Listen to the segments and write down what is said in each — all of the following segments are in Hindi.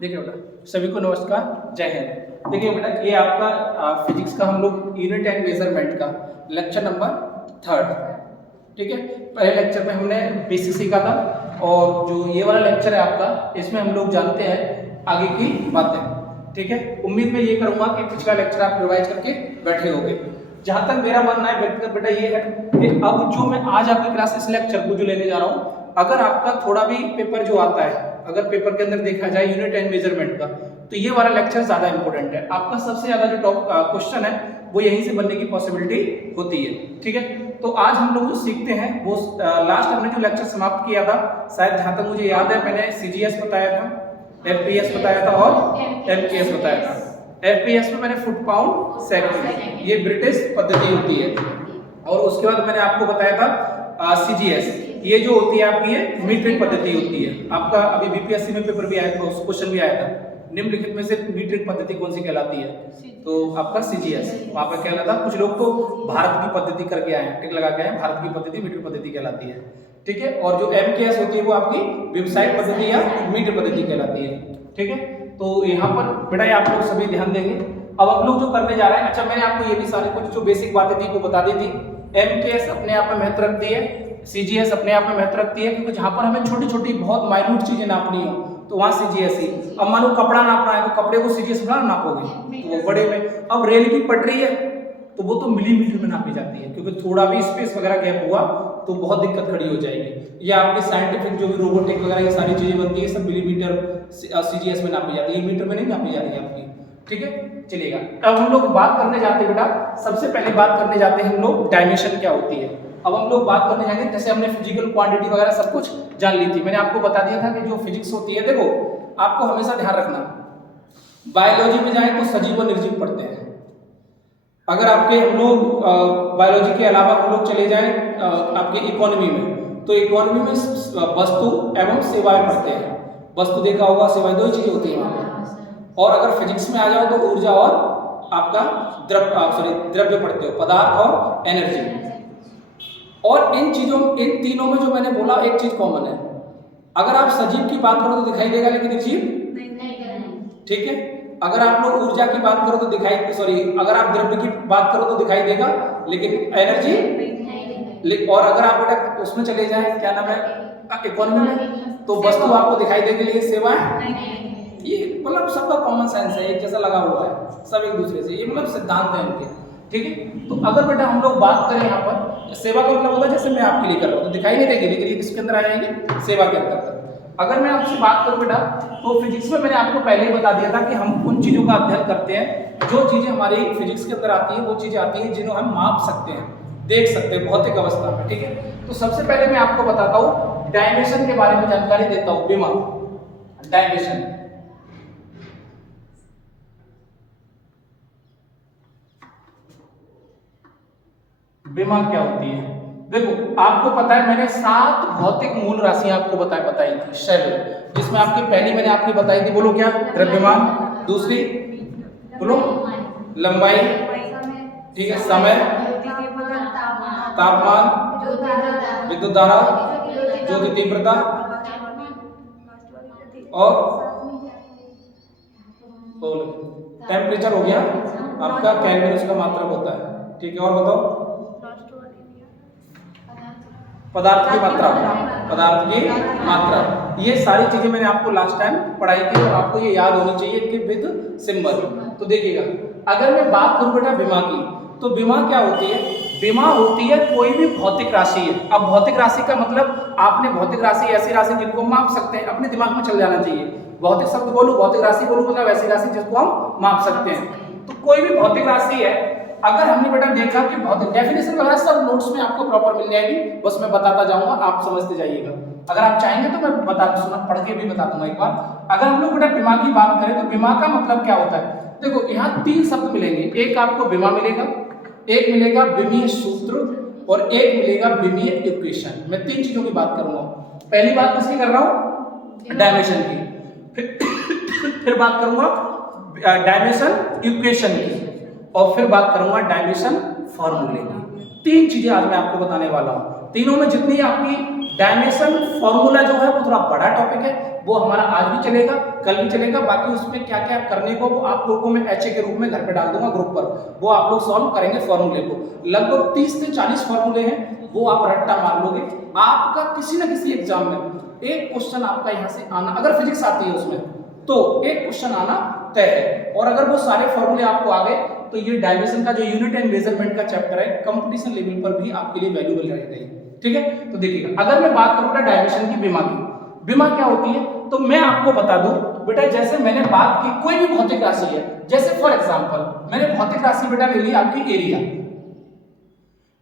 देखिए बेटा, सभी को नमस्कार, जय हिंद। देखिए बेटा, ये आपका फिजिक्स का हम लोग यूनिट एंड मेजरमेंट का लेक्चर नंबर 3, ठीक है। पहले लेक्चर में हमने बेसिक सीखा था और जो ये वाला लेक्चर है आपका, इसमें हम लोग जानते हैं आगे की बातें, ठीक है। उम्मीद मैं ये करूंगा कि पिछला लेक्चर आप रिवाइज करके बैठे होंगे। जहां तक मेरा मानना है व्यक्तिगत बेटा ये है कि अब जो मैं आज आपकी क्लास इस लेक्चर को जो लेने जा रहा हूँ, अगर आपका थोड़ा भी पेपर जो आता है, अगर पेपर के अंदर देखा जाए यूनिट एंड मेजरमेंट का, तो ये वाला लेक्चर ज्यादा इंपॉर्टेंट है। आपका सबसे ज्यादा जो टॉप क्वेश्चन है वो यहीं से बनने की पॉसिबिलिटी होती है, ठीक है। तो आज हम लोग जो सीखते हैं वो लास्ट हमने जो लेक्चर समाप्त किया था, शायद जहां तक मुझे याद है मैंने सीजीएस बताया था, एफपीएस बताया था और एमकेएस बताया था। एफपीएस में मैंने फुट पाउंड सेकंड, ये ब्रिटिश पद्धति होती है, और उसके बाद मैंने आपको बताया था सीजीएस, ये जो होती है आपकी ये मीट्रिक पद्धति होती है। आपका अभी बीपीएससी में पेपर भी आया था, उस क्वेश्चन भी आया था, निम्नलिखित में से मीट्रिक पद्धति कौन सी कहलाती है, तो आपका सीजीएस वहां पर कहलाता। कुछ लोग तो भारत की पद्धति करके आए हैं, टिक लगा के आए हैं, भारत की पद्धति मीट्रिक पद्धति कहलाती है, ठीक है। और जो एमकेएस होती है वो आपकी वेबसाइट पद्धति या मीट्रिक पद्धति कहलाती है, ठीक है। तो यहाँ पर बेटा ये आप लोग सभी ध्यान देंगे। अब आप लोग जो करने जा रहे हैं, अच्छा मैंने आपको ये भी सारे कुछ जो बेसिक बातें थी वो बता दी थी। एमकेएस अपने आप में महत्व रखती है, सीजीएस अपने आप में महत्व रखती है, क्योंकि जहां पर हमें छोटी छोटी बहुत माइन्यूट चीजें नापनी हो तो वहां सीजीएस ही। अब मान लो कपड़ा नापना है तो कपड़े को सीजीएस बना नापोगे तो वो बड़े में। अब रेल की पटरी है तो वो तो मिलीमीटर में नापी जाती है, क्योंकि थोड़ा भी स्पेस वगैरह गैप हुआ तो बहुत दिक्कत खड़ी हो जाएगी। या आपकी साइंटिफिक जो भी रोबोटिक वगैरह ये सारी चीजें बनती है सब मिलीमीटर सीजीएस में नापी जाती है, मीटर में नहीं नापी जाती है आपकी, ठीक है। चलिएगा, अब हम लोग बात करने जाते हैं बेटा, सबसे पहले बात करने जाते हैं हम लोग डायमेंशन क्या होती है। अब हम लोग बात करने जाएंगे, जैसे हमने फिजिकल क्वांटिटी वगैरह सब कुछ जान ली थी, मैंने आपको बता दिया था कि जो फिजिक्स होती है, देखो आपको हमेशा ध्यान रखना, बायोलॉजी में जाए तो सजीव और निर्जीव पढ़ते हैं। अगर आपके हम लोग बायोलॉजी के अलावा हम लोग चले जाएं आपके इकोनॉमी में, तो इकोनॉमी में वस्तु एवं सेवाएं पढ़ते हैं। वस्तु देखा होगा, सेवाएं, दो ही चीजें होती है वहां पर। और अगर फिजिक्स में आ जाओ तो ऊर्जा और आपका द्रव्य पढ़ते हो, पदार्थ और एनर्जी। और इन चीजों, इन तीनों में जो मैंने बोला एक चीज कॉमन है, अगर आप सजीव की बात करो तो दिखाई देगा लेकिन निर्जीव नहीं, ठीक है। अगर आप लोग ऊर्जा की बात करो तो दिखाई, अगर आप द्रव्य की बात करो तो दिखाई देगा लेकिन एनर्जी। और अगर आप बेटा उसमें चले जाए, क्या नाम है, इकोनॉमी में, तो वस्तु आपको दिखाई देगी लेकिन सेवाएं, ये मतलब सबका कॉमन सेंस है, एक जैसा लगा हुआ है सब एक दूसरे से, ये मतलब सिद्धांत है इनके, ठीक है। तो अगर बेटा हम लोग बात करें यहाँ पर, सेवा का मतलब होता है जैसे मैं आपके लिए कर रहा हूँ तो दिखाई नहीं देगी लेकिन ये किसके अंदर आ जाएगी, सेवा के अंदर। अगर मैं आपसे बात करूँ बेटा, तो फिजिक्स में मैंने आपको पहले ही बता दिया था कि हम उन चीजों का अध्ययन करते हैं, जो चीजें हमारी फिजिक्स के अंदर आती है वो चीजें आती है जिन्हें हम माप सकते हैं, देख सकते हैं भौतिक अवस्था में, ठीक है। तो सबसे पहले मैं आपको बताता हूँ, डायमेंशन के बारे में जानकारी देता हूँ। बीमा, डायमेंशन, बीमा क्या होती है। देखो आपको पता है मैंने 7 भौतिक मूल राशियां आपको बताई थी शैल, जिसमें आपकी पहली मैंने आपकी बताई थी, बोलो क्या, द्रव्यमान, दूसरी बोलो लंबाई, ठीक है, समय, तापमान, विद्युत धारा, ज्योति तीव्रता, और टेम्परेचर हो गया आपका, केल्विन उसका मात्रक होता है, ठीक है। और बताओ पदार्थ की मात्रा, पदार्थ की मात्रा, ये सारी चीजें मैंने आपको लास्ट टाइम पढ़ाई थी और आपको ये याद होनी चाहिए इनके विद सिंबल। तो देखिएगा, अगर मैं बात करूं बेटा बीमा की, तो बीमा क्या होती है, बीमा होती है कोई भी भौतिक राशि है। अब भौतिक राशि का मतलब, आपने भौतिक राशि ऐसी राशि जिनको माप सकते हैं, अपने दिमाग में चल जाना चाहिए। भौतिक शब्द बोलूं, भौतिक राशि बोलूं, मतलब ऐसी राशि जिसको हम माप सकते हैं। तो कोई भी भौतिक राशि है, अगर हमने बेटा देखा कि भौतिक डेफिनेशन वगैरह सब नोट्स में आपको प्रॉपर मिल जाएगी, बस मैं बताता जाऊंगा, आप समझते जाइएगा। अगर आप चाहेंगे तो मैं बता दूंगा, पढ़ के भी बता दूंगा एक बार। अगर हम लोग बेटा बीमा की बात करें तो बीमा का मतलब क्या होता है, देखो यहाँ 3 शब्द मिलेंगे, एक आपको बीमा मिलेगा, एक मिलेगा बीमीय सूत्र, और एक मिलेगा बीमीय इक्वेशन। मैं 3 चीजों की बात करूंगा। पहली बात किसकी कर रहा हूं, डायमेंशन की, फिर बात करूंगा डायमेंशन इक्वेशन की, और फिर बात करूंगा डायमेंशन फॉर्मूले की। 3 चीजें आज मैं आपको बताने वाला हूं। तीनों में जितनी आपकी डायमेंशन फॉर्मूला जो है वो थोड़ा बड़ा टॉपिक है, वो हमारा आज भी चलेगा, कल भी चलेगा। बाकी उसमें क्या क्या करने को वो आप लोगों को मैं एचए के रूप में घर पे डाल दूंगा ग्रुप पर, वो आप लोग सॉल्व करेंगे फॉर्मूले को। लगभग 30 से 40 फॉर्मूले हैं, वो आप रट्टा मार लोगे। आपका किसी ना किसी एग्जाम में एक क्वेश्चन आपका यहाँ से आना, अगर फिजिक्स आती है उसमें तो एक क्वेश्चन आना तय है। और अगर वो सारे फॉर्मूले आपको आ गए तो ये डायमेंशन का जो यूनिट एंड मेजरमेंट का चैप्टर है कंपटीशन लेवल पर भी आपके लिए वैल्यूएबल रहेगा। ठीक है, तो देखिएगा अगर मैं बात करूंगा डायमेंशन की बीमा की, बीमा क्या होती है तो मैं आपको बता दूं बेटा, जैसे मैंने बात की कोई भी भौतिक राशि है, जैसे फॉर एग्जांपल मैंने भौतिक राशि बेटा ले ली आपकी एरिया,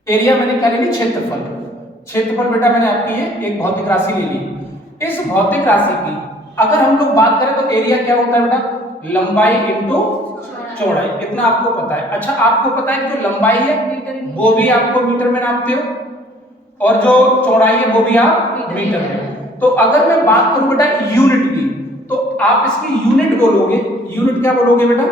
एरिया मैंने क्या ले ली, क्षेत्रफल, क्षेत्रफल बेटा मैंने आपकी ये एक भौतिक राशि ले ली। इस भौतिक राशि की अगर हम लोग बात करें तो एरिया क्या होता है बेटा, लंबाई इंटू चौड़ाई, इतना आपको पता है। अच्छा आपको पता है जो लंबाई है वो भी आपको मीटर में नापते हो और जो चौड़ाई है वो भी आप मीटर में। तो अगर मैं बात करूं बेटा यूनिट की तो आप इसकी यूनिट बोलोगे, यूनिट क्या बोलोगे बेटा,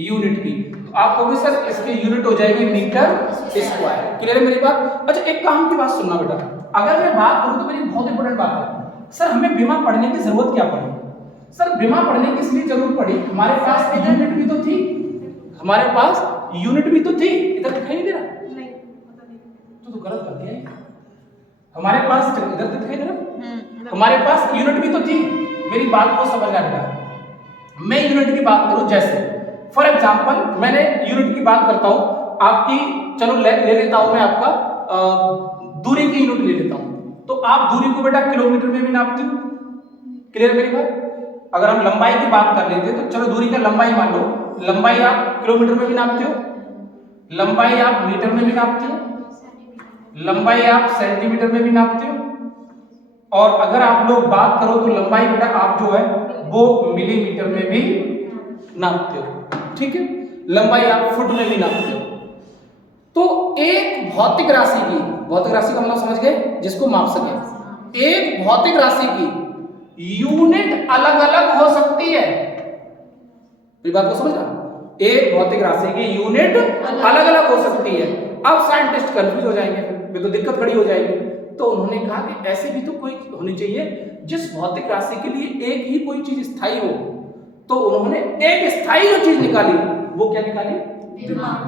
यूनिट की, तो आप कहोगे सर इसकी यूनिट हो जाएगी मीटर स्क्वायर। क्लियर है मेरी बात। अच्छा एक काम की बात सुनना बेटा, अगर मैं बात करूं तो मेरी बहुत इंपॉर्टेंट बात है, सर हमें बीमा पढ़ने की जरूरत क्या पड़ी। सर बीमा पढ़ने की इसलिए जरूरत पड़ी, हमारे पास यूनिट भी तो थी, हमारे पास यूनिट भी तो थी। इधर दिखाई नहीं दे रहा, नहीं तो गलत कर दिया। हमारे पास इधर तो दिखाई दे रहा, हमारे पास यूनिट भी तो थी। मेरी बात को समझना बेटा, मैं यूनिट की बात करूं, जैसे फॉर एग्जांपल मैंने यूनिट की बात करता हूं आपकी, चलो ले लेता हूं मैं आपका दूरी की यूनिट ले लेता हूं, तो आप दूरी को बेटा किलोमीटर में भी नापते हो। क्लियर मेरी बात। अगर हम लंबाई की बात कर लेते तो चलो दूरी का लंबाई मान लो, लंबाई आप किलोमीटर में भी नापते हो, लंबाई आप मीटर में भी नापते हो, लंबाई आप सेंटीमीटर में भी नापते हो, और अगर आप लोग बात करो तो लंबाई बेटा आप जो है वो मिलीमीटर में भी नापते हो। ठीक है, लंबाई आप फुट में भी नापते हो। तो एक भौतिक राशि की, भौतिक राशि का मतलब समझ गए जिसको माप सके, एक भौतिक राशि की यूनिट अलग अलग हो सकती है। ये बात को समझना, एक भौतिक राशि की यूनिट अलग अलग हो सकती है। अब साइंटिस्ट कंफ्यूज हो जाएंगे, फिर तो दिक्कत खड़ी हो जाएगी। तो उन्होंने कहा कि ऐसे भी तो कोई होनी चाहिए जिस भौतिक राशि के लिए एक ही कोई चीज स्थायी हो। तो उन्होंने एक स्थायी जो चीज निकाली, वो क्या निकाली, दिमाग।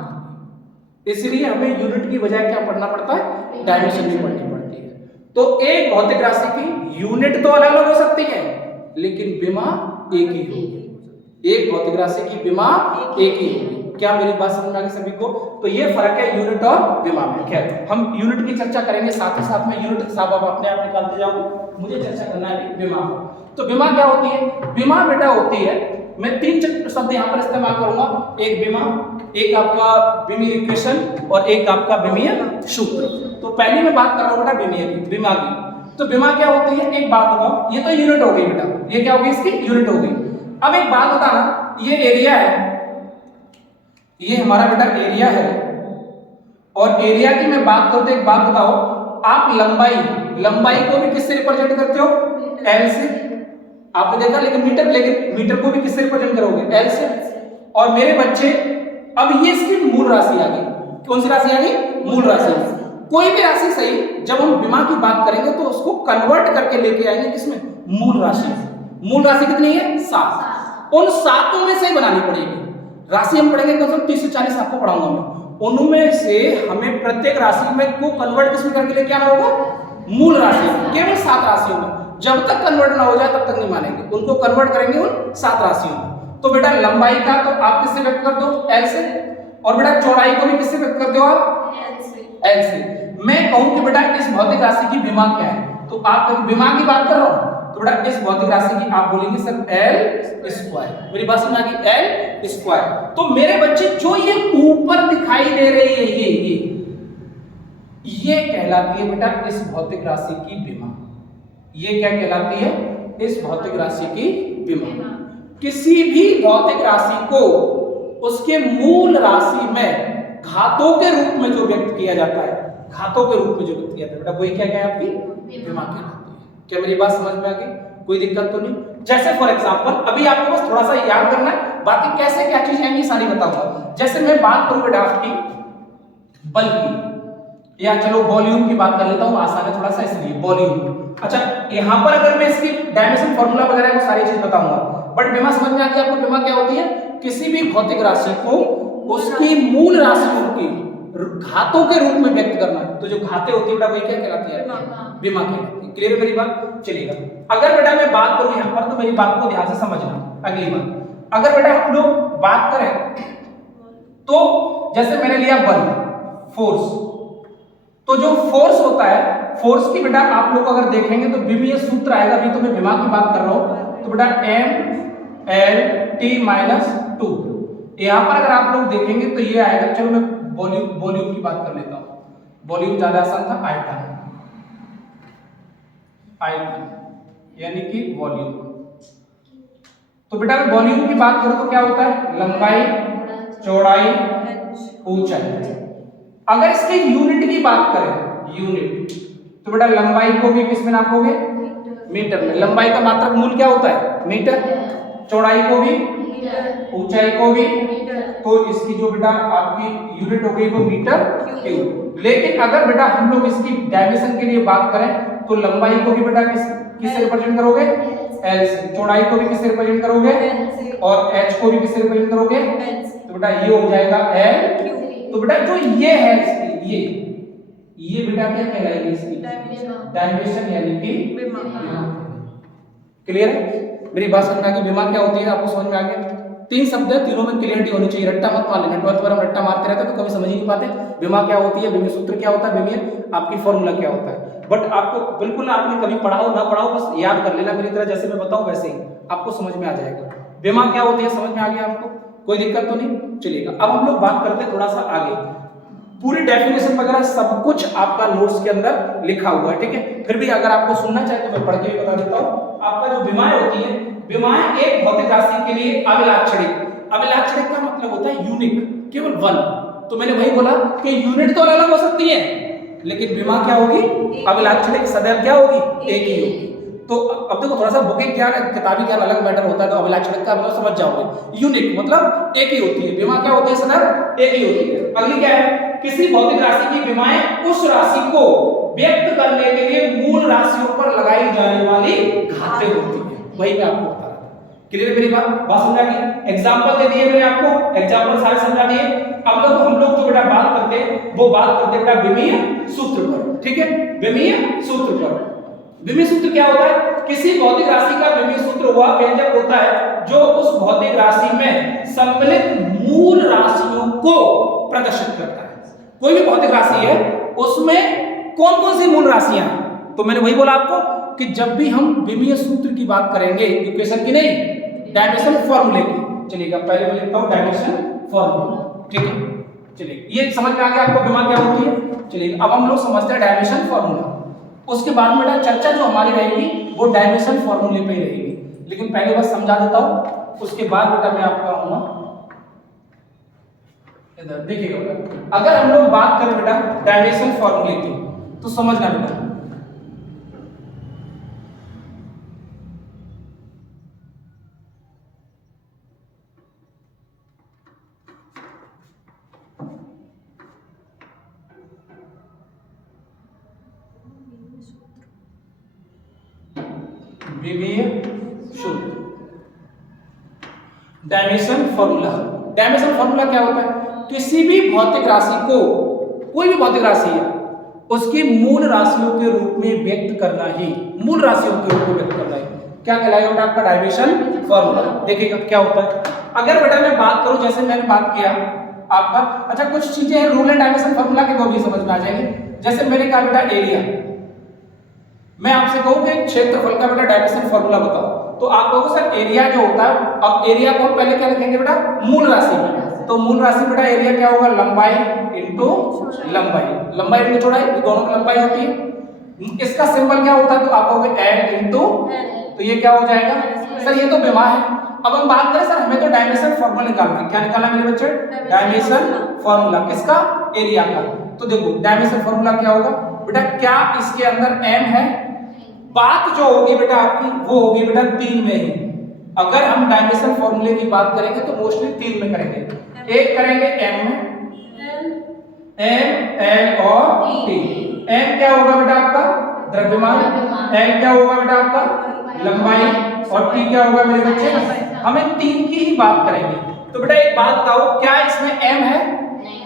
इसलिए हमें यूनिट की बजाय क्या पढ़ना पड़ता है, डायमेंशन भी पढ़नी पड़ती है। तो एक भौतिक राशि की यूनिट तो अलग अलग हो सकती है लेकिन बीमा एक ही होगी। एक भौतिक राशि की बीमा एक ही होगी। क्या मेरी बात समझ में आ गई सभी को। तो ये फर्क है यूनिट और बीमा में। खैर हम यूनिट की चर्चा करेंगे, साथ ही साथ में यूनिट साहब आप अपने आप निकालते जाओ, मुझे चर्चा करना है बीमा। तो बीमा क्या होती है, बीमा बेटा होती है, मैं तीन शब्द यहाँ पर इस्तेमाल करूंगा, एक बीमा, एक आपका बीमीय इक्वेशन और एक आपका बीमीय सूत्र। तो पहले मैं बात कर रहा हूँ बेटा बीमा की। तो बीमा क्या होती है, एक बात बताओ, ये तो यूनिट हो गई बेटा, ये क्या होगी, इसकी यूनिट हो गई। अब एक बात बताना, ये एरिया है, ये हमारा बेटा एरिया है, और एरिया की मैं बात करते एक बात बताओ, आप लंबाई को भी किससे रिप्रेजेंट करते हो, एल से। आपने देखा, लेकिन मीटर को भी किससे रिप्रेजेंट करोगे, एल से। और मेरे बच्चे अब ये इसकी मूल राशि आ गई, कौन सी राशि आ गई, मूल राशि। कोई भी राशि सही, जब हम बीमा की बात करेंगे तो उसको कन्वर्ट करके लेके आएंगे किसमें, मूल राशि। मूल राशि कितनी है, 7। उन 7 में से बनानी पड़ेगी राशि। हम पढ़ेंगे कम से कम 30 से 40 आपको पढ़ाऊंगा मैं, उनमें से हमें प्रत्येक राशि में को कन्वर्ट किसमें करके लेके आना होगा, मूल राशि। केवल 7 राशियों में, जब तक कन्वर्ट ना हो जाए तब तक नहीं मानेंगे, उनको कन्वर्ट करेंगे उन 7 राशियों में। तो बेटा लंबाई का तो आप किससे व्यक्त कर दो, एल से, और बेटा चौड़ाई को भी किससे व्यक्त करते हो आप, एल से। मैं कहूं कि बेटा इस भौतिक राशि की बीमा क्या है, तो आप बीमा की बात कर रहा हूं, तो बेटा इस भौतिक राशि की आप बोलेंगे सर एल स्क्वायर। मेरी बात समझ आ गई, एल स्क्वायर। तो मेरे बच्चे जो ये ऊपर दिखाई दे रही है, ये कहलाती है बेटा इस भौतिक राशि की बीमा। ये क्या कहलाती है, इस भौतिक राशि की बीमा। किसी भी भौतिक राशि को उसके मूल राशि में घातों के रूप में जो व्यक्त किया जाता है, घातों के रूप में जो व्यक्त किया जाता है बेटा, वही क्या है आपकी बीमा कहलाती है। क्या मेरी बात समझ में आ गई, कोई दिक्कत तो नहीं। जैसे फॉर एग्जांपल अभी आपको बस थोड़ा सा याद करना है, बाकी कैसे क्या चीजें आएंगी सारी बताऊंगा। जैसे मैं बात करूं बेटा आपकी बल की, या चलो वॉल्यूम की बात कर लेता हूँ, आसान है थोड़ा सा इसलिए वॉल्यूम। अच्छा यहाँ पर अगर मैं इसकी डायमेंशन फॉर्मूला वगैरह वो सारी चीज बताऊंगा, बट विमा समझ में आ गया आपको? विमा क्या होती है? किसी भी भौतिक राशि को उसकी मूल राशियों की घातों के रूप में व्यक्त करना। तो जो घातें होती है बेटा वही क्या कहलाती है? विमा कहलाती है। क्लियर है मेरी बात? चलेगा। अगर बेटा मैं बात करूं यहाँ पर, तो मेरी बात को ध्यान से समझना। अगली बात, अगर बेटा हम लोग बात करें तो जैसे मैंने लिया बल, फोर्स, तो जो फोर्स होता है, फोर्स की बेटा आप लोग अगर देखेंगे तो विमीय सूत्र आएगा। अभी तो मैं विमा की बात कर रहा हूं, तो बेटा m/L/T-2। यहां पर अगर आप लोग देखेंगे तो ये आएगा। चलो मैं वॉल्यूम की बात कर लेता हूं, वॉल्यूम ज्यादा आसान था। आयतन यानी कि वॉल्यूम। तो बेटा वॉल्यूम की बात करो तो क्या होता है? लंबाई, चौड़ाई, ऊंचाई। अगर इसके यूनिट की बात करें, यूनिट, तो बेटा लंबाई को भी किस में नापोगे? मीटर में। लंबाई का मात्रक मूल क्या होता है? मीटर। चौड़ाई को भी, ऊंचाई को भी, तो इसकी जो बेटा आपकी यूनिट हो गई वो मीटर क्यूब। लेकिन अगर बेटा हम लोग इसकी डायमेंशन के लिए बात करें तो लंबाई को भी बेटा किससे रिप्रेजेंट करोगे? एल से। चौड़ाई को भी किससे रिप्रेजेंट करोगे? और एच को भी किससे रिप्रेजेंट करोगे? तो बेटा ये हो जाएगा एल। तो बेटा जो ये है इसकी, ये बेटा क्या कहलाएगी? इसकी डायमेंशन यानी कि विमा। क्लियर है मेरी बात? समझ में आ गई? विमा क्या होती है आपको समझ में आ गया? तीन शब्द है, तीनों में क्लियरिटी होनी चाहिए। रट्टा मत मार लेना, 12th बार हम रट्टा मारते रहते हैं तो कभी समझ ही नहीं पाते। विमा क्या होती है, विमीय सूत्र क्या होता है, विमीय आपकी फॉर्मूला क्या होता है। बट आपको बिल्कुल, आपने कभी पढ़ाओ ना पढ़ाओ, बस याद कर लेना मेरी तरह, जैसे मैं बताऊं वैसे ही आपको समझ में आ जाएगा। विमा क्या होती है समझ में आ गया आपको? कोई दिक्कत तो नहीं? चलेगा। अब हम लोग बात करते हैं थोड़ा सा आगे। पूरी डेफिनेशन वगैरह सब कुछ आपका नोट्स के अंदर लिखा हुआ है, ठीक है। फिर भी अगर आपको सुनना चाहे तो मैं पढ़ के भी बता देता हूँ। आपका जो विमाएं होती है, विमाएं एक भौतिक राशि के लिए अभिलाक्षणिक, अभिलाक्षणिक का मतलब होता है यूनिक, केवल वन। तो मैंने वही बोला कि यूनिट तो अलग अलग हो सकती है, लेकिन विमा क्या होगी? अभिलाक्षणिक सदैव क्या होगी? एक ही होगी। तो अब देखो थोड़ा सा बुकिंग ज्ञान, किताबी ज्ञान अलग मैटर होता है, तो अभिलाक्षणिक का मतलब समझ जाओगे। यूनिक मतलब एक ही होती है, विमा क्या होती है? सदैव एक ही होती है। अगली क्या है? किसी भौतिक राशि की विमाएं उस राशि को व्यक्त करने के लिए मूल राशियों पर लगाई जाने वाली घातें होती है। वही मैं आपको बता रहा था। क्लियर मेरी बात? समझ आ गई? एग्जांपल दे दिए मैंने आपको, एग्जांपल सारे समझा दिए। अब लोग हम लोग जो बेटा बात करते हैं वो बात करते हैं बेटा विमीय सूत्र पर, ठीक है। विमीय सूत्र पर, विमीय सूत्र क्या होता है? किसी भौतिक राशि का विमीय सूत्र वह व्यंजक होता है जो उस भौतिक राशि में सम्मिलित मूल राशियों को प्रदर्शित करता है। कोई भी भौतिक राशि है उसमें कौन कौन सी मूल राशियां हैं? तो मैंने वही बोला आपको कि जब भी हम विमीय सूत्र की बात करेंगे, इक्वेशन की नहीं, डायमेंशन फॉर्मूले की। चलिएगा पहले मैं लिखता हूं डायमेंशन फॉर्मूला, ठीक है। चलिए ये समझ में आ गया आपको विमा क्या होती है। चलिए अब हम लोग समझते हैं डायमेंशन फॉर्मूला। उसके बाद में बेटा चर्चा जो हमारी रहेगी वो डायमेंशन फॉर्मूले पे ही रहेगी, लेकिन पहले बस समझा देता हूं, उसके बाद बेटा मैं आपको आऊंगा इधर। देखिएगा बेटा, अगर हम लोग बात करें बेटा डायमेंशन फॉर्मूले की, तो समझना बेटा विमीय सूत्र, डायमेंशन फॉर्मूला। डायमेंशन फॉर्मूला क्या होता है? किसी भी भौतिक राशि को, कोई भी भौतिक राशि है उसकी मूल राशियों के रूप में व्यक्त करना ही, मूल राशियों के रूप में व्यक्त करना ही क्या कहलाएगा बेटा? आपका डायमेंशन फॉर्मूला। देखिएगा क्या होता है। अगर बेटा मैं बात करूं, जैसे मैंने बात किया आपका, अच्छा कुछ चीजें हैं रूल एंड डायमेंशन फॉर्मूला के, वो भी समझ में आ जाएंगे। जैसे मैंने कहा बेटा एरिया, मैं आपसे कहूं कि क्षेत्रफल का बेटा डायमेंशन फॉर्मूला बताओ, तो आप कहोगे सर एरिया जो होता है, अब एरिया को हम पहले क्या लिखेंगे बेटा? मूल राशि में। तो मूल राशि बेटा एरिया क्या होगा? लंबाई इंटू लंबाई, लंबाई इंटू चौड़ाई, दोनों की लंबाई होती है। इसका सिंबल क्या होता है? तो आप कहोगे एल इंटू, तो ये क्या हो जाएगा? सर ये तो विमा है। अब हम बात करें सर हमें तो डायमेंशन फॉर्मूला निकालना है, क्या निकालना है मेरे बच्चे? Dimension formula. किसका? एरिया का। तो देखो डायमेंशन फॉर्मूला क्या होगा बेटा? क्या इसके अंदर एम है? बात जो होगी बेटा आपकी वो होगी बेटा 3 में ही। अगर हम डायमेंशन फॉर्मूले की बात करेंगे तो मोस्टली 3 में करेंगे। एक करेंगे एम में, एम एल और टी। एम क्या होगा बेटा आपका द्रव्यमान, एल क्या होगा बेटा आपका लंबाई, और टी क्या होगा मेरे बच्चे, हमें तीन की ही बात करेंगे। तो बेटा एक बात बताओ, क्या इसमें एम है?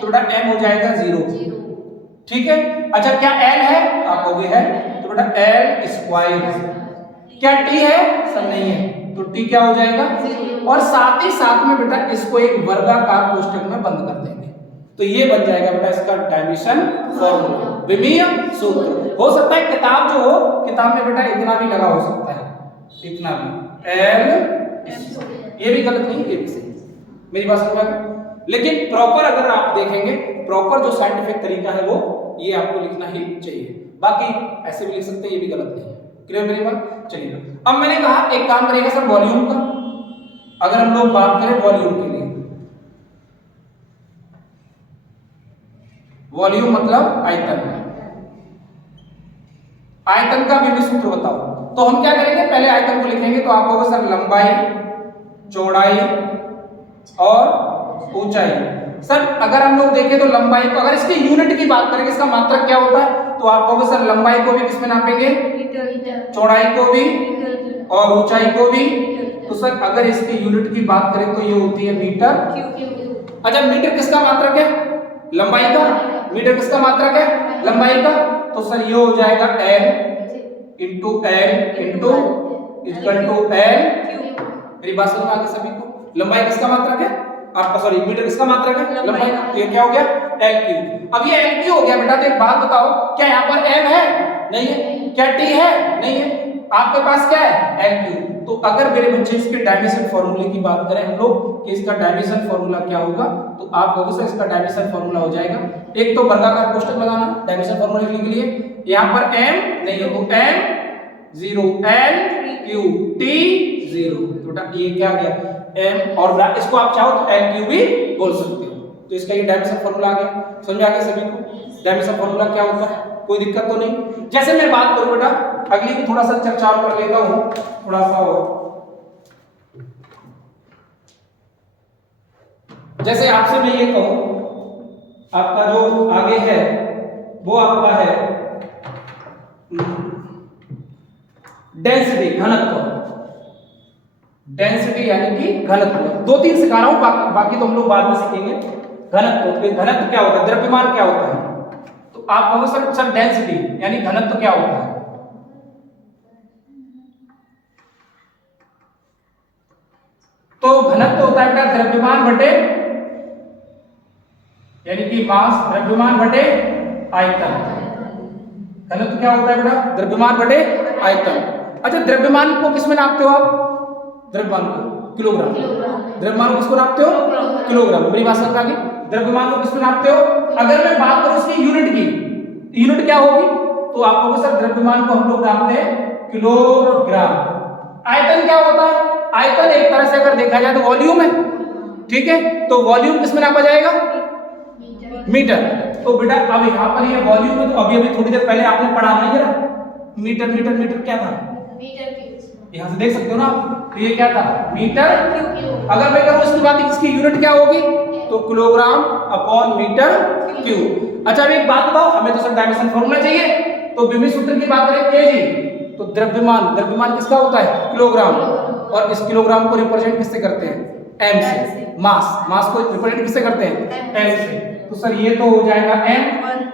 तो बेटा एम हो जाएगा 0, ठीक है। अच्छा क्या एल है? आप कहोगे है, तो बेटा एल स्क्वायर। क्या टी है? सर नहीं है, तो टी क्या हो जाएगा, और साथ ही साथ में बेटा इसको एक वर्गाकार कोष्ठक में बंद कर देंगे, तो ये बन जाएगा बेटा इसका डायमेंशन फॉर्मूला, विमीय सूत्र। हो सकता है किताब जो हो, किताब में बेटा इतना भी लगा हो सकता है, इतना भी एल, ये भी गलत नहीं, ये भी सही, मेरी बात समझ में। लेकिन प्रॉपर अगर आप देखेंगे, प्रॉपर जो साइंटिफिक तरीका है वो ये आपको लिखना ही चाहिए, बाकी ऐसे भी लिख सकते हैं, ये भी गलत नहीं है। क्लियर मेरी बात? चलिए अब मैंने कहा एक काम करेगा सर वॉल्यूम का, अगर हम लोग बात करें वॉल्यूम के लिए, वॉल्यूम मतलब आयतन, आयतन का विभव सूत्र बताओ। तो हम क्या करेंगे, पहले आयतन को लिखेंगे, तो आप कहोगे सर लंबाई, चौड़ाई और ऊंचाई। सर अगर हम लोग देखें तो लंबाई को, अगर इसकी यूनिट की बात करें, इसका मात्रक क्या होता है, तो आप कहोगे सर लंबाई को भी किसमें नापेंगे, चौड़ाई को भी और ऊंचाई को भी। तो सर अगर इसकी यूनिट की बात करें तो ये होती है मीटर। अच्छा मीटर किसका मात्रक है, लंबाई का, मीटर किसका मात्रक है, लंबाई का। तो सर ये हो जाएगा L into L into equal to L. मेरी बात समझ में आ गई सभी को? लंबाई किसका मात्रक है आपका, सॉरी मीटर किसका मात्रक है, लंबाई का। तो ये क्या हो गया एल क्यू। अब ये एल क्यू हो गया बेटा, तो एक बात बताओ, क्या यहाँ पर एम है? नहीं है। क्या टी है? नहीं है। आपके पास क्या है, एल क्यू। तो अगर मेरे बच्चे इसके डायमेंशन फॉर्मूले की बात करें हम लोग कि इसका डायमेंशन फॉर्मूला क्या होगा, तो आप कहोगे सर इसका डायमेंशन फॉर्मूला हो जाएगा, एक तो वर्गाकार कोष्ठक लगाना डायमेंशन फॉर्मूला लिखने के लिए, यहाँ पर m नहीं है तो m 0 l q t 0, बेटा ये क्या आ गया m, और इसको आप चाहो तो l q भी बोल सकते हो। तो इसका ये डायमेंशन फॉर्मूला आ गया, समझ में आ गया सभी को डायमेंशन फॉर्मूला क्या होता है, कोई दिक्कत तो नहीं। जैसे मैं बात करूं बेटा अगली की थोड़ा सा चर्चा कर लेता हूं, थोड़ा सा और जैसे आपसे मैं ये कहूं, आपका जो आगे है वो आपका है डेंसिटी, घनत्व, डेंसिटी यानी कि घनत्व। दो तीन सिखा रहा हूं, बाकी तो हम लोग बाद में सीखेंगे। घनत्व, तो घनत्व क्या होता है, द्रव्यमान क्या होता है, तो आप कहोगे सर डेंसिटी यानी घनत्व क्या होता है। तो घनत्व होता है बेटा द्रव्यमान बटे, यानी कि मास, द्रव्यमान बटे आयतन। घनत्व क्या होता है बेटा, द्रव्यमान बटे आयतन। अच्छा द्रव्यमान को किसमें नापते हो आप, द्रव्यमान को किलोग्राम, द्रव्यमान को किसको नापते हो, किलोग्राम। मेरी बात समझ आ गई, द्रव्यमान को किसमें नापते हो। अगर मैं बात करूं इसकी यूनिट की, यूनिट क्या होगी, तो आप कहोगे सर द्रव्यमान को हम लोग नापते हैं किलोग्राम। आयतन क्या होता है, आयतन एक तरह से अगर देखा जाए तो वॉल्यूम है, ठीक है। तो वॉल्यूम किसमें नापा जाएगा, मीटर। तो बेटा अब यहाँ पर ये वॉल्यूम है, तो अभी अभी थोड़ी देर पहले आपने पढ़ा नहीं है ना, मीटर मीटर मीटर क्या था, यहाँ से देख सकते हो ना आप, तो ये क्या था मीटर। अगर मैं करूँ इसकी बात, इसकी यूनिट क्या होगी, तो किलोग्राम अपॉन मीटर क्यूब। अच्छा अभी एक बात बताओ, हमें तो सर डायमेंशन फॉर्मूला चाहिए, तो विमीय सूत्र की बात करें केजी, तो द्रव्यमान, द्रव्यमान किसका होता है किलोग्राम, और इस किलोग्राम को रिप्रेजेंट किससे करते हैं, एम से। मास, मास को रिप्रेजेंट किससे करते हैं, एम से। तो सर ये तो हो जाएगा एम,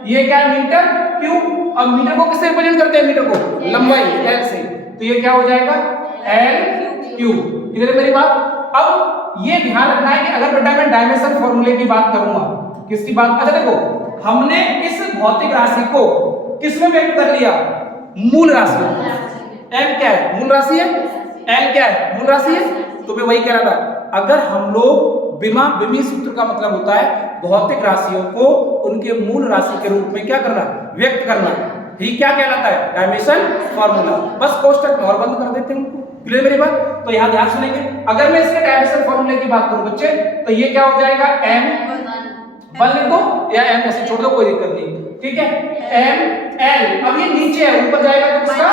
ये क्या है मीटर क्यूब। अब मीटर को किससे रिप्रेजेंट करते हैं, मीटर को लंबाई एल से, तो ये क्या हो जाएगा एल क्यूब। क्लियर मेरी बात। अब ये ध्यान रखना है कि अगर बेटा मैं डायमेंशन फॉर्मूले की बात करूंगा, किसकी बात, अच्छा देखो हमने इस भौतिक राशि को किसमें व्यक्त कर लिया, मूल राशि। एम क्या है, मूल राशि है, एल क्या है, मूल राशि है। तो मैं वही कह रहा था, अगर हम लोग विमीय सूत्र का मतलब होता है भौतिक राशियों को उनके मूल राशि के रूप में क्या करना, व्यक्त करना, ही क्या कहलाता है, डायमेंशन फॉर्मूला। बस कोष्ठक में और बंद कर देते हैं उनको। क्लियर मेरी बात। तो यहाँ ध्यान सुनेंगे, अगर मैं इसके डायमेंशन फॉर्मूले की बात करूं बच्चे, तो ये क्या हो जाएगा एम, वन लिख दो या एम ऐसे छोड़ दो, कोई दिक्कत नहीं, ठीक है। एम एल, अब ये नीचे है, ऊपर जाएगा तो किसका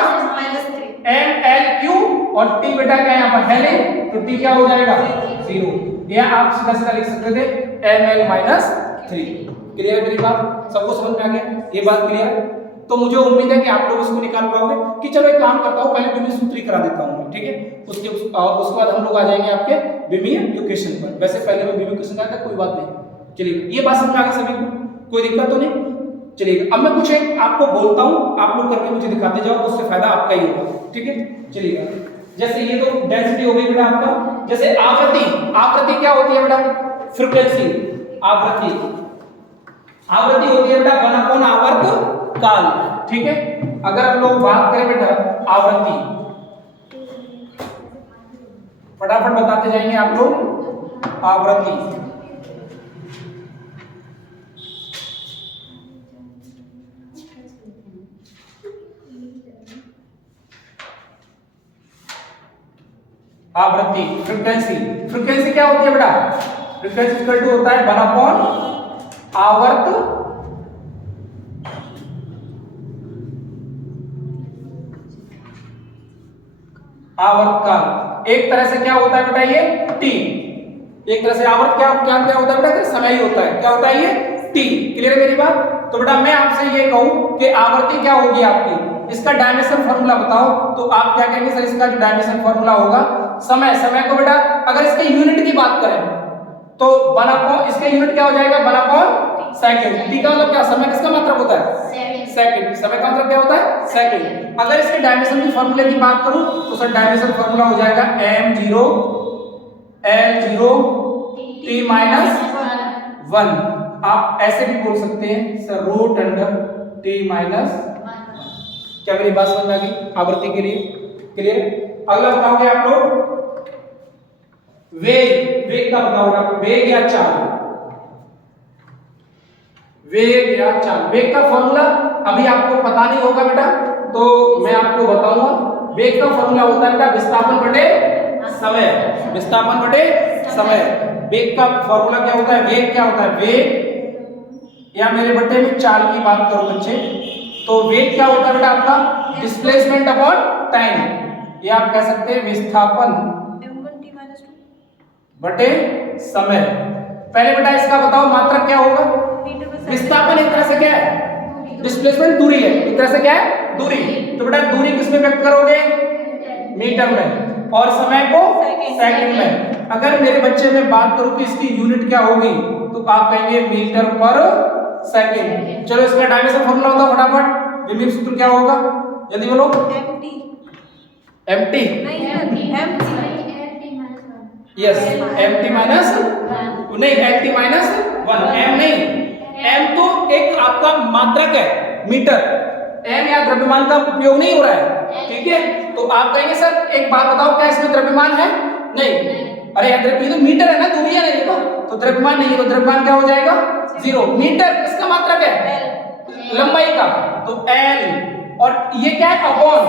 एम एल क्यू, और टी बेटा क्या है यहाँ पर है, तो टी क्या हो जाएगा 0, या आप सीधा सीधा लिख सकते थे एम एल माइनस 3। क्लियर है मेरी बात? सबको समझ में आ गया ये बात? क्लियर? तो मुझे उम्मीद है कि आप लोग इसको निकाल पाओगे। कि चलो एक काम करता हूँ, पहले विमीय सूत्री करा देता हूँ मैं, ठीक है? उसके बाद हम लोग आ जाएंगे आपके विमीय इक्वेशन पर। वैसे पहले मैं विमीय इक्वेशन का कोई बात नहीं। चलिए ये बात समझ आ गई सभी को? कोई दिक्कत तो नहीं? चलिए अब मैं कुछ एक आपको बोलता हूँ, आप लोग करके मुझे दिखाते जाओ, तो उससे फायदा आपका ही होगा, ठीक है? चलिए जैसे ये तो डेंसिटी हो गई बेटा आपका। जैसे आवृत्ति, आवृत्ति क्या होती है बेटा? फ्रीक्वेंसी। आवृत्ति, आवृत्ति होती है बेटा 1 आवर्त काल, ठीक है? अगर हम लोग बात करें बेटा आवृत्ति, फटाफट बताते जाएंगे आप लोग। आवृत्ति, आवृत्ति, फ्रीक्वेंसी। फ्रीक्वेंसी क्या होती है बेटा? फ्रीक्वेंसी इक्वल टू होता है 1 आवर्त आवर्तकाल। एक तरह से क्या होता है बेटा ये? टी। एक तरह से आवर्त क्या क्या क्या होता है बेटा? समय ही होता है। क्या होता है ये? टी। क्लियर है मेरी बात? तो बेटा मैं आपसे ये कहूं कि आवृत्ति क्या होगी आपकी, इसका डायमेंशन फार्मूला बताओ, तो आप क्या कहेंगे? सर इसका जो डायमेंशन फार्मूला होगा समय। समय को बेटा अगर इसके यूनिट की बात करें तो 1 इसके यूनिट क्या हो जाएगा? 1 सेकंड। टी का मतलब क्या? समय किसका मात्रक होता है? सेकंड। समय का मतलब क्या होता है? सेकंड। अगर इसके डायमेंशन की फार्मूले की बात करूं तो सर डायमेंशन फार्मूला हो जाएगा m0 l0 t - 1। आप ऐसे भी बोल सकते हैं सर रूट अंडर t - 1। क्या मेरी बात समझ में आ गई आवृत्ति के लिए? क्लियर? अगला बताओगे आप लोग वेग। वेग का बताओ, वेग या चाल। वेग या चाल, वेग का फॉर्मूला अभी आपको पता नहीं होगा बेटा, तो मैं आपको बताऊंगा। वेग का फॉर्मूला होता है बेटा विस्थापन बटे समय। विस्थापन बटे समय। वेग का फॉर्मूला क्या होता है? वेग क्या होता है? वेग या मेरे बटे में चाल की बात करो बच्चे, तो वेग क्या होता है बेटा आपका? Displacement upon time. ये आप कह सकते हैं विस्थापन बटे समय। पहले बेटा इसका बताओ मात्रक क्या होगा? विस्थापन एक तरह से क्या है? डिस्प्लेसमेंट दूरी है। एक तरह से क्या है? दूरी। तो बेटा दूरी किसमें व्यक्त करोगे? मीटर में। और समय को सेकंड में। अगर मेरे बच्चे में बात करूं कि इसकी यूनिट क्या होगी, तो आप कहेंगे मीटर पर सेकंड। चलो इसका डायमेंशन फार्मूला बताओ फटाफट। विमीय सूत्र क्या होगा? जल्दी बोलो। mt यस mt माइनस नहीं lt माइनस 1। m नहीं, m तो एक आपका मात्रक है मीटर। m या द्रव्यमान का उपयोग नहीं हो रहा है, ठीक है? तो आप कहेंगे सर एक बात बताओ, क्या इसमें द्रव्यमान है? नहीं। अरे यार ये तो मीटर है ना, दूरी है नहीं तो द्रव्यमान नहीं है, तो द्रव्यमान क्या हो जाएगा? 0। मीटर किसका मात्रक है? लंबाई का, तो l। और ये क्या है? अपॉन,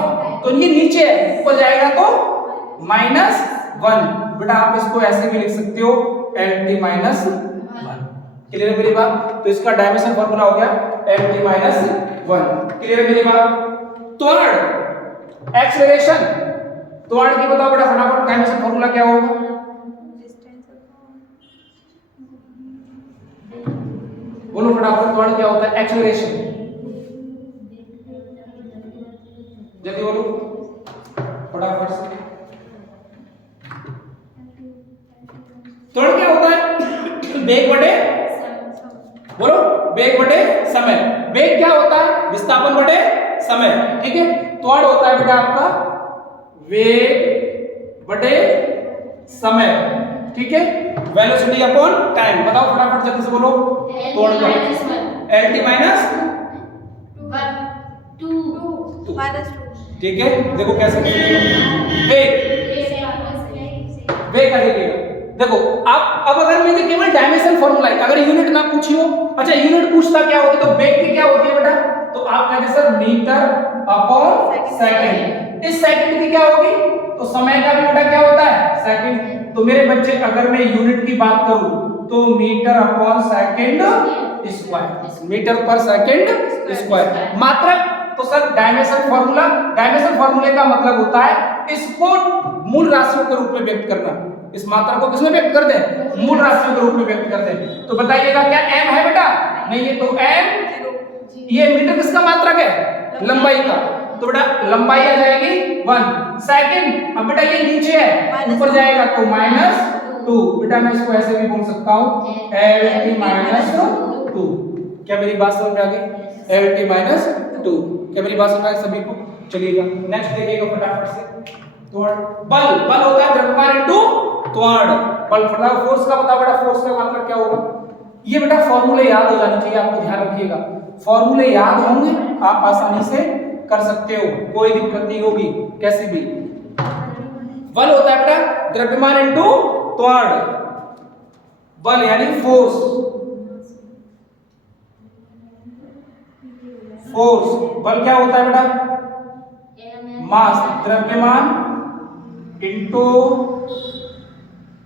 तो ये नीचे है, ऊपर जाएगा तो -1। बेटा आप इसको ऐसे भी लिख सकते हो lt - 1। क्लियर है मेरी बात? तो इसका डायमेंशन फार्मूला हो गया lt - 1। क्लियर है मेरी बात? त्वरण, एक्सेलरेशन, त्वरण की बताओ बेटा फटाफट डायमेंशन फार्मूला क्या होगा? बोलो फटाफट, त्वरण क्या होता है? एक्सेलरेशन, जल्दी बोलो फटाफट से। त्वरण क्या होता है? वेग बटे, बोलो वेग बटे समय। वेग क्या होता है? विस्थापन बटे समय, ठीक है? त्वरण होता है बेटा आपका वेग बटे समय, ठीक है? Velocity upon time. बताओ फटाफट जल्दी से बोलो। त्वरण का lt -1 ठीक है? देखो कैसे वेग, वेग का देखिएगा। देखो आप अब अगर मैं केवल डायमेंशन फार्मूला है, अगर यूनिट ना पूछी हो, अच्छा यूनिट पूछता क्या होती तो वेग की क्या होती है बेटा? तो आप कहते सर मीटर अपॉन सेकंड। इस सेकंड की क्या होगी? तो समय का भी बेटा क्या होता है? सेकंड। तो मेरे बच्चे अगर मैं यूनिट की बात करूं तो metre upon second square, metre per second square. मात्रक तो सर डायमेंशन फार्मूला, डायमेंशन फार्मूले का मतलब होता है इसको मूल राशियों के रूप में व्यक्त करना। इस मात्रा को किसमें व्यक्त कर दें? मूल राशियों के रूप में व्यक्त कर दें। तो बताइएगा क्या m है बेटा? नहीं ये तो m, ये मीटर किसका मात्रक है, लंबाई का, तो बेटा लंबाई आ जाएगी 1 सेकंड। अब बेटा ये नीचे है ऊपर जाएगा तो -2, बेटा मैं इसको ऐसे भी बोल सकता हूँ LT-2। क्या मेरी बात समझ में आ गई, LT-2। क्या मेरी बात समझ में आ गई सभी को, चलिएगा नेक्स्ट देखिएगा फटाफट से। त्वरण, बल, बल होता है द्रव्यमान इनटू त्वरण। बल फटाफट फोर्स का बताओ बेटा, फोर्स का मतलब क्या होगा, ये बेटा फॉर्मूले याद हो जाने चाहिए आपको, ध्यान रखिएगा फॉर्मूले याद होंगे आप आसानी से कर सकते हो, कोई दिक्कत नहीं होगी कैसे भी। बल होता है बेटा द्रव्यमान इनटू त्वरण, बल यानी फोर्स, फोर्स बल क्या होता है बेटा, मास, द्रव्यमान इनटू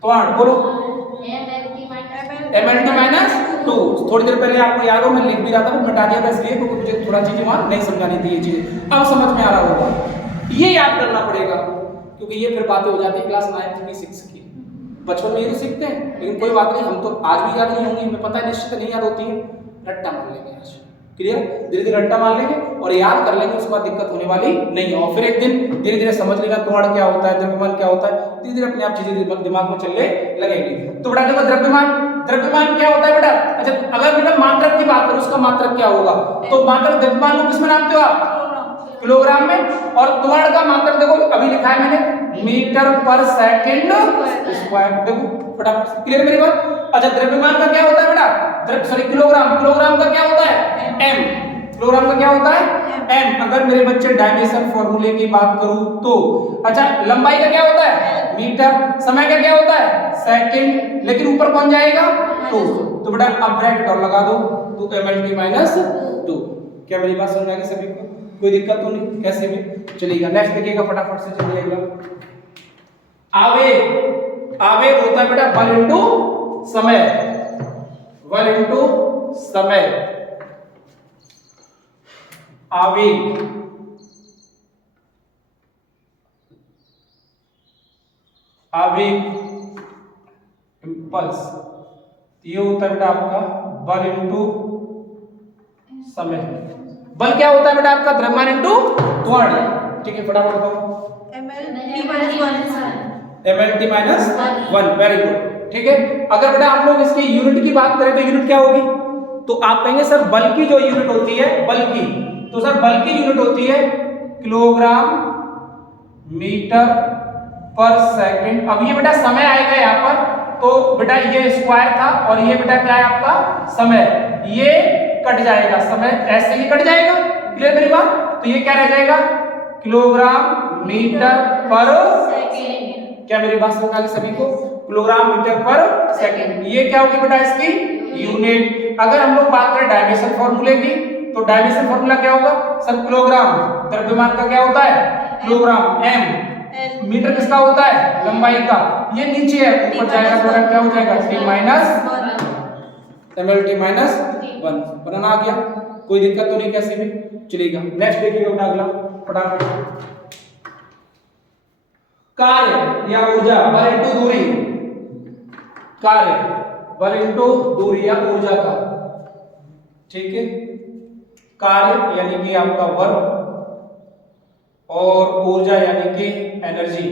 त्वरण, बोलो mLT-2। थोड़ी देर पहले आपको याद हो मैं लिख भी रहा था, मिटा दिया था इसलिए क्योंकि मुझे थोड़ा चीजें वहां नहीं समझानी थी, ये चीजें अब समझ में आ रहा होगा, ये याद करना पड़ेगा क्योंकि ये फिर बातें हो जाती है क्लास 9 की 6 की। बचपन में ये तो सीखते हैं लेकिन कोई बात नहीं, हम तो आज भी याद नहीं होंगी, हमें पता है निश्चित नहीं याद होती है, रट्टा मार लेंगे आज, क्लियर, धीरे धीरे रट्टा मार लेंगे और याद कर लेंगे, उसके बाद दिक्कत होने वाली नहीं है। और फिर एक दिन धीरे धीरे समझ लेगा त्वरण क्या होता है, द्रव्यमान क्या होता है, धीरे धीरे अपने आप चीजें दिमाग में चलने लगेगी। तो बेटा देखो द्रव्यमान, द्रव्यमान क्या होता है बेटा, अच्छा अगर बेटा मात्रक की बात करो उसका मात्रक क्या होगा, तो मात्रक द्रव्यमान को किसमें नापते हो आप, किलोग्राम में, और त्वरण का मात्रक देखो अभी लिखा है मैंने मीटर पर सेकंड स्क्वायर, देखो फटाफट क्लियर मेरी बात। अच्छा द्रव्यमान का क्या होता है बेटा, सॉरी किलोग्राम, किलोग्राम का क्या होता है m, किलोग्राम का क्या होता है m। अगर मेरे बच्चे डायमेंशन फॉर्मूले की बात करूं तो, अच्छा लंबाई का क्या होता है मीटर, समय का क्या होता है सेकंड, लेकिन ऊपर कौन जाएगा तो बेटा अब ब्रैकेट और लगा दो तो mLT-2। क्या मेरी बात समझ आ गई सभी को, कोई दिक्कत तो नहीं कैसे भी, चलिएगा नेक्स्ट देखिएगा फटाफट से, चलिएगा आवेग, आवेग होता है बेटा बल इनटू समय, बल इनटू समय, आवेग, आवेग इम्पल्स, ये होता है बेटा आपका बल इनटू समय। बल क्या होता है बेटा आपका, द्रव्यमान इनटू त्वरण, ठीक है फटाफट बताओ, mLT-1, वेरी गुड, ठीक है। अगर बेटा आप लोग इसकी यूनिट की बात करें तो यूनिट क्या होगी, तो आप कहेंगे सर बल की जो यूनिट होती है, बल की, तो सर बल की यूनिट होती है किलोग्राम मीटर पर सेकंड। अब ये बेटा समय आएगा यहाँ पर, तो बेटा ये स्क्वायर था और ये बेटा क्या है आपका समय, ये कट जाएगा, समय ऐसे ही कट जाएगा, क्लियर मेरी बात, तो ये क्या रह जाएगा किलोग्राम मीटर पर सेकंड। क्या मेरी बात समझ आ गई सभी को, किलोग्राम मीटर पर सेकंड, ये क्या होगी बेटा इसकी यूनिट। अगर हम लोग बात करें डायमेंशन फॉर्मूले की, तो डायमेंशन फॉर्मूला क्या होगा सर, किलोग्राम, द्रव्यमान का क्या होता है किलोग्राम, m, मीटर किसका होता है लंबाई का, ये नीचे है ऊपर जाएगा तो क्या हो जाएगा mLT-1, बनाना आ गया, कोई दिक्कत तो नहीं कैसे भी, चलेगा नेक्स्ट देखिएगा बेटा अगला फटाफट, कार्य या ऊर्जा बल इनटू दूरी, कार्य बल इनटू दूरी या ऊर्जा का, ठीक है, कार्य यानी कि आपका वर्क और ऊर्जा यानी कि एनर्जी,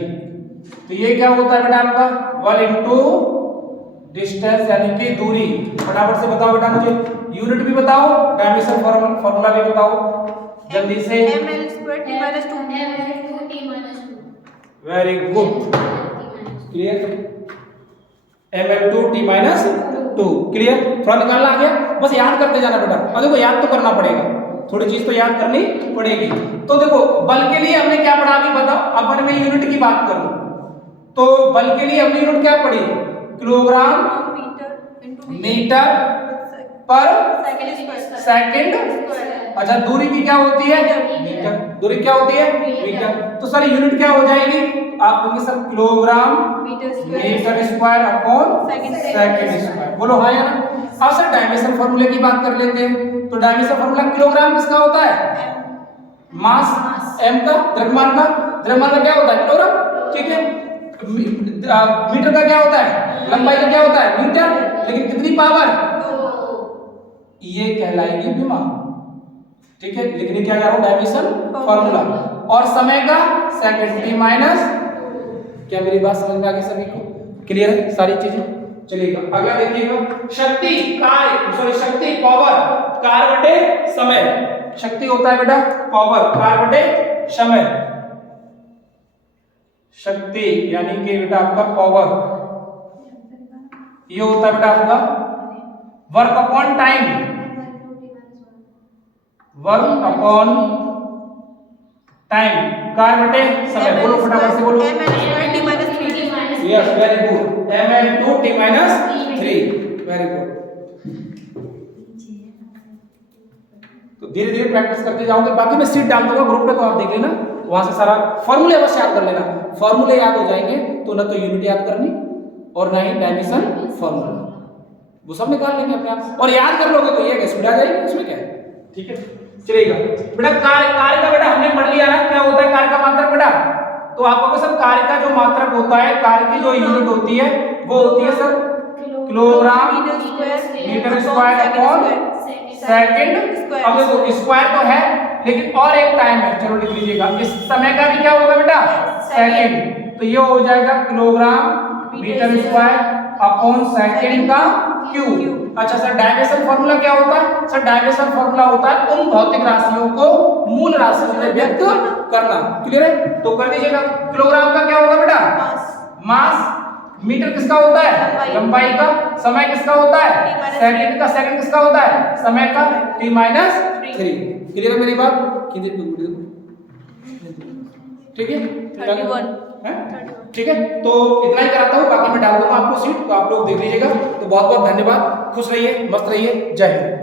तो ये क्या होता है बेटा आपका बल इनटू डिस्टेंस यानी कि दूरी। फटाफट से बताओ बेटा, मुझे यूनिट भी बताओ, डायमेंशन फॉर्मूला भी बताओ जल्दी से, very good, clear, mL2T-2, clear, थोड़ा निकालना आ गया, बस याद करते जाना बेटा, और देखो याद तो करना पड़ेगा, थोड़ी चीज तो याद करनी पड़ेगी। तो देखो बल के लिए हमने क्या पढ़ा अभी बताओ, अगर मैं यूनिट की बात करूं तो बल के लिए हमने यूनिट क्या पढ़ी, किलोग्राम मीटर पर सेकंड। अच्छा दूरी की क्या होती है मीटर, दूरी क्या होती है मीटर, तो सर यूनिट क्या हो जाएगी, आप कहेंगे sir kilogram metre square upon second square, बोलो हाँ या ना। अब सर डायमेंशन फॉर्मूले की बात कर लेते हैं, तो डायमेंशन फॉर्मूला किलोग्राम किसका होता है, मास, m का, द्रव्यमान का, द्रव्यमान का क्या होता है किलोग्राम, ठीक है, मीटर का क्या होता है लंबाई का क्या होता है मीटर, लेकिन कितनी पावर, ये कहलाएगी विमा। ठीक है, लिखने क्या जा रहा हूं, डायमेंशन फॉर्मूला। और समय का सेकंड टी माइनस, क्या मेरी बात समझ में आ गई सभी को? क्लियर है सारी चीजें? चलिएगा अगला देखिएगा, शक्ति कार्य सॉरी शक्ति पावर कार्य बटे समय। शक्ति होता है बेटा पावर कार्य बटे समय। शक्ति यानी कि बेटा आपका पावर, ये होता है बेटा आपका work upon time, work upon time कार्य बटे समय। बोलो फटाफट से बोलो। Yes very good, mn2 t minus 3, very good. तो धीरे धीरे प्रैक्टिस करते जाओगे। बाकी मैं सीट डाल दूंगा ग्रुप पे, तो आप देख लेना, वहां से सारा फॉर्मूले अवश्य याद कर लेना। फॉर्मूले याद हो जाएंगे तो ना तो यूनिट याद करनी और ना ही डायमेंशन फॉर्मूला, वो सब निकाल लेंगे अपने आप। और याद कर लोगे तो ये स्पीड आ जाएगी, उसमें क्या है। ठीक है चलिएगा बेटा। कार्य का बेटा हमने पढ़ लिया ना, क्या होता है कार्य का मात्रक बेटा। तो आपको सर कार्य का जो मात्रक होता है, कार्य की जो यूनिट होती है वो होती है sir kilogram metre square upon second. अब देखो स्क्वायर तो है लेकिन और एक टाइम है, चलो लिख लीजिएगा। इस समय का भी क्या होगा बेटा, सेकंड। तो ये हो जाएगा kilogram metre square upon second का क्यूब। अच्छा सर डायमेंशन फार्मूला क्या होता है? सर डायमेंशन फार्मूला होता है उन भौतिक राशियों को मूल राशियों में व्यक्त करना। क्लियर है? तो कर दीजिएगा। किलोग्राम का क्या होगा बेटा, मास। मीटर किसका होता है, लंबाई का। समय किसका होता है, सेकंड का। सेकंड किसका होता है, समय का। t minus 3। क्लियर है मेरी बात? ठीक है ठीक है। तो इतना ही कराता हूँ, बाकी मैं डाल दूंगा आपको सीट, तो आप लोग देख लीजिएगा। तो बहुत बहुत धन्यवाद, खुश रहिए, मस्त रहिए, जय हिंद।